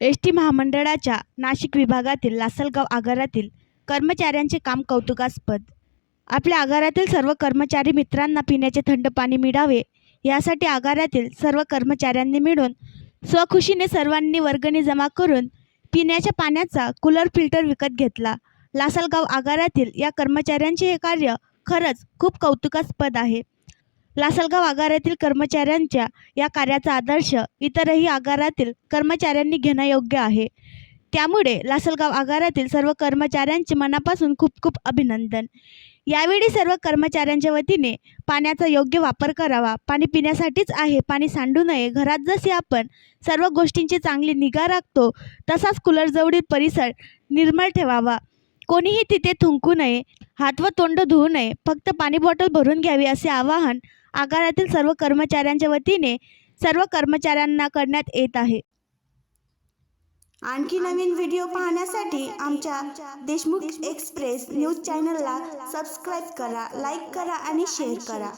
ST. महामंडळाच्या नाशिक विभागातील लासलगाव आगारातील कर्मचाऱ्यांचे काम कौतुकास्पद. आपल्या आगारातील सर्व कर्मचारी मित्रांना पिण्याचे थंड पाणी मिळावे यासाठी आगारातील सर्व कर्मचाऱ्यांनी मिळून स्वखुशीने सर्वांनी वर्गणी जमा करून पिण्याच्या पाण्याचा कूलर फिल्टर विकत घेतला. लासलगाव आगारातील या कर्मचाऱ्यांचे हे कार्य खरंच खूप कौतुकास्पद आहे. लासलगाव आगारातील कर्मचाऱ्यांच्या या कार्याचा आदर्श इतरही आगारातील कर्मचाऱ्यांनी घेणं योग्य आहे. त्यामुळे लासलगाव आगारातील सर्व कर्मचाऱ्यांचे मनापासून खूप खूप अभिनंदन. यावेळी सर्व कर्मचाऱ्यांच्या वतीने पाण्याचा योग्य वापर करावा. पाणी पिण्यासाठीच आहे, पाणी सांडू नये. घरात जसे आपण सर्व गोष्टींची चांगली निगा राखतो तसाच कूलरजवळील परिसर निर्मळ ठेवावा. कोणीही तिथे थुंकू नये, हात व तोंड धुवू नये, फक्त पाणी बॉटल भरून घ्यावी असे आवाहन आगारातील सर्व कर्मचाऱ्यांच्या वतीने सर्व कर्मचाऱ्यांना करण्यात येत आहे. आणखी नवीन व्हिडिओ पाहण्यासाठी आमच्या देशमुख एक्सप्रेस न्यूज चॅनलला सबस्क्राईब करा, लाईक करा आणि शेअर करा.